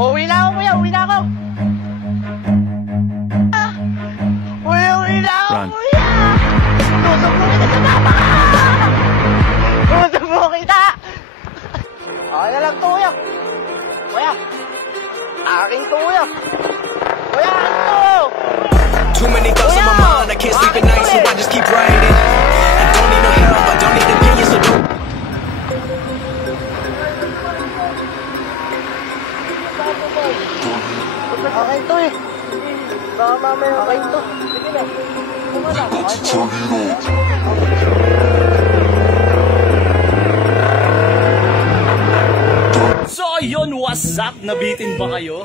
Uwi na ako, kuya. Uwi na ako. Uwi na ako, kuya. Tusok mo kita sa mama ka. Tusok mo kita. Okay na lang to, kuya. Kuya. Aking to, kuya. Kuya, aking to. Too many thoughts on my mind, I can't sleep at night, so I just keep writing. I don't need no help, I don't need opinions, so don't. Akin to eh. Baka mamaya akin to. Sige na. Kumala. Akin to. So yun, what's up? Nabitin ba kayo?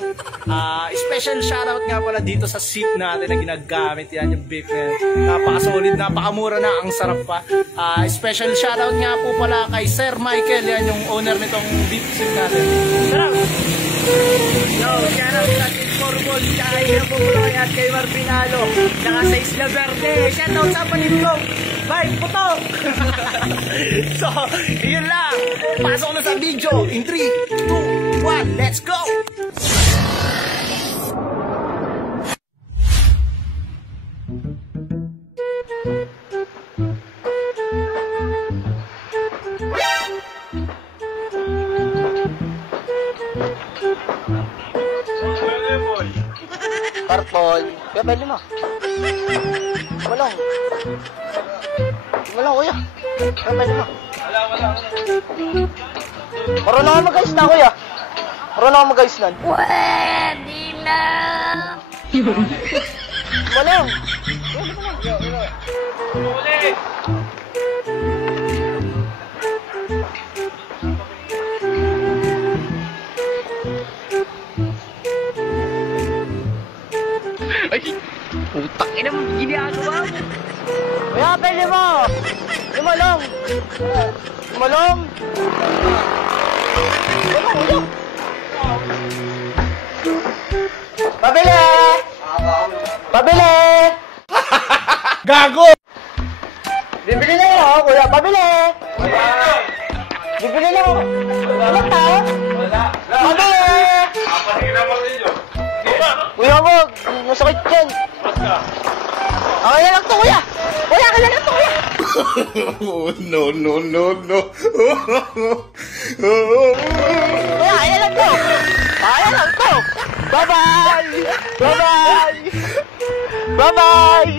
Special shoutout nga pala dito sa seat natin na ginagamit yan, yung beef na yan. Napaka-solid, napakamura na, ang sarap pa. Special shoutout nga po pala kay Sir Michael, yan yung owner nitong beef seat natin. Sarap! Yo, shoutout sa Team Forbol, tsaka yung pupulong at kay Marpinalo, tsaka sa Isla Verde. Shoutout sa Panindong! Bye, puto! So, yun lang. Pasok na sa video. In 3, 2, 1, let's go! Karton. Kaya pwede mo. Malong. Malong, kuya. Kaya pwede mo. Wala. Marunong ako mag-ayos na, kuya. Marunong ako mag-ayos na. Pwede na. Malong. Ulit! Ay, putang ina mo, ginagawa mo. Kuya, pwede mo. Malong. Malong. Malong. Pabili! Pabili! Gago! Bibili na yun ako, kuya. Pabili! Bibili na ako. Wala tao? Pabili! Kuya mo, masakit yan. Okay na lang to, kuya. Kuya, kaya lang to, kuya. No. Kuya, kaya lang to. Kaya lang to. Bye-bye! Bye-bye! Bye-bye!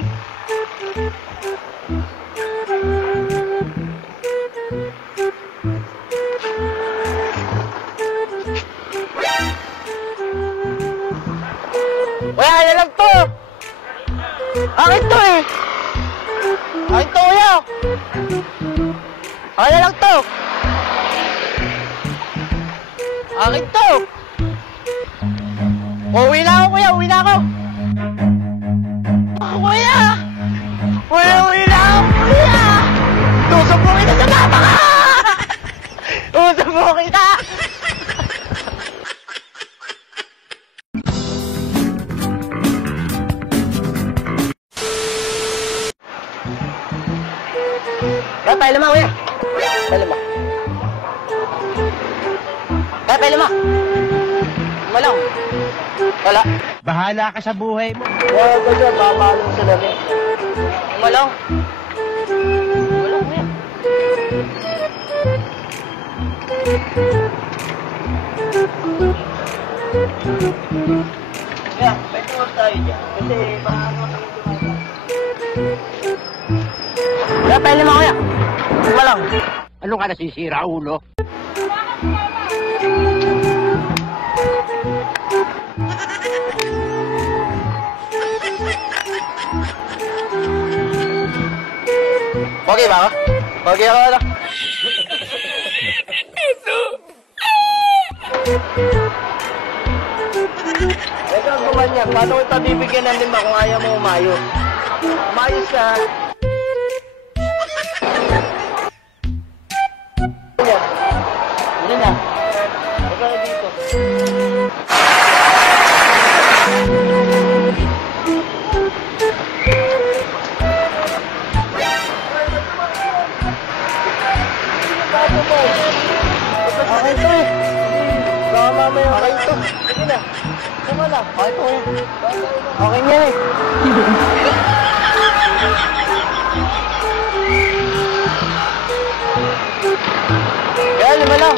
Kuya, kaya lang to. Akin to eh. Akin to, kuya. Kaya lang to. Akin to. Uwi na ako, kuya. Uwi na ako. Kuya! Kuya, uwi na ako, kuya! Tusok mo kita sa mama ka! Tusok mo kita! Kaya, pailan mo, kuya. Pailan mo. Kaya, pailan mo. Malong. Wala. Bahala ka sa buhay mo. Wala ka dyan, mamalong sila rin. Malong. Malong, kuya. Kaya, pwede mo tayo dyan. Kasi, paano kami tumaga. Kaya, pwede mo, kuya. Malong. Ano ka nasisira, ulo? Okay ba ako? Okay ako na. Ito ang gumanyan. Paano kita bibigyan ng lima kung ayaw mo umayos? Umayos ka. Hindi na. Ito na dito. Okay to eh. Baka mamaya Okay ito. Sige na. Tama na. Okay po yan. Okay niya eh. Kaya, 5 lang.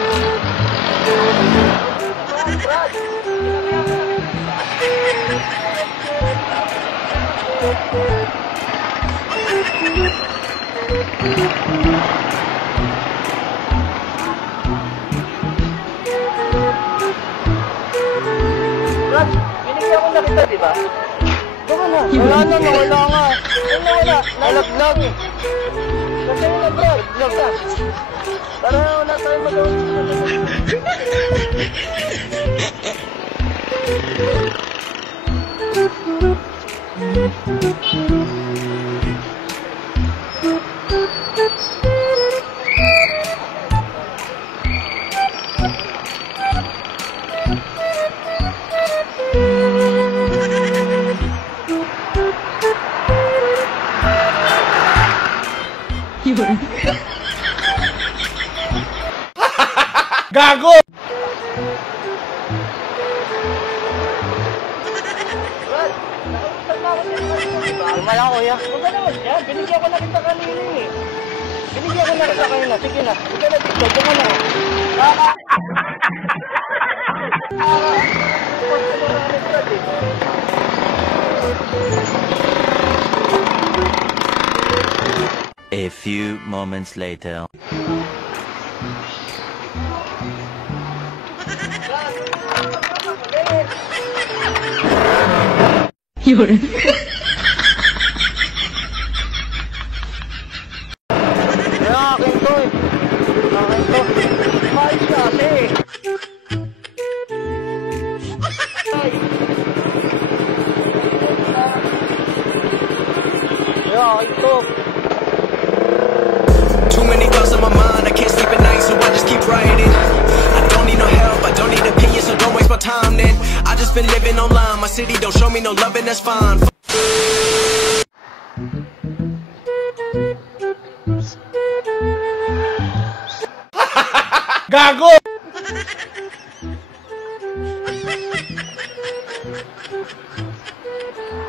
Brad, binigyan ko na kita, di ba? Baka na. Wala na, nawala nga. Wala. Nalaglag. Kasi na, Brad. Vlog na. Para wala tayo magawin. Gago! Wala kuya. Huwag ka naman yan. Binigyan ko na kita kanina eh. Binigyan ko na kita kanina. Sige na. Huwag ka na dito. Huwag ka na. A few moments later. Yun. Akin to eh. Akin to. Maayos kasi. Akin to. Too many thoughts on my mind, I can't sleep at night, so I just keep writing. I don't need no help, I don't need opinions, so don't waste my time then. I just been living online, my city don't show me no love and that's fine. Gago!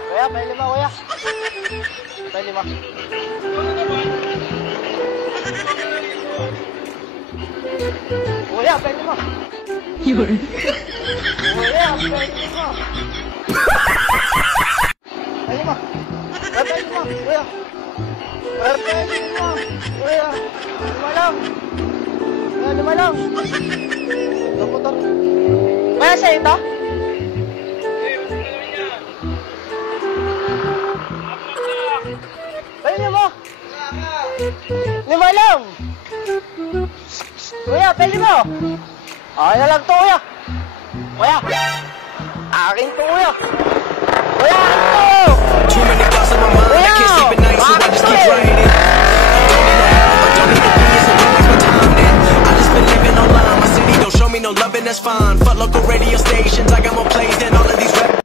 Kuya, may 5 kuya. May 5. Kuya, may 5. Yun. Kuya, may 5. May 5. May 5, kuya. May 5, kuya. 5 lang. Kuya, 5 lang. Ito po to. Kuya, sa'yo ito? Pwede mo? 5 lang! Kuya, pwede mo? Okay na lang to, kuya. Kuya! Akin to, kuya! Kuya, akin to! Too many thoughts on my mind, I can't sleep at night, so I just keep writing. I don't need no help, I don't need opinions, so don't waste my time then. I just been living online, my city don't show me no love and that's fine. Fuck local radio stations, I got more plays than all of these rap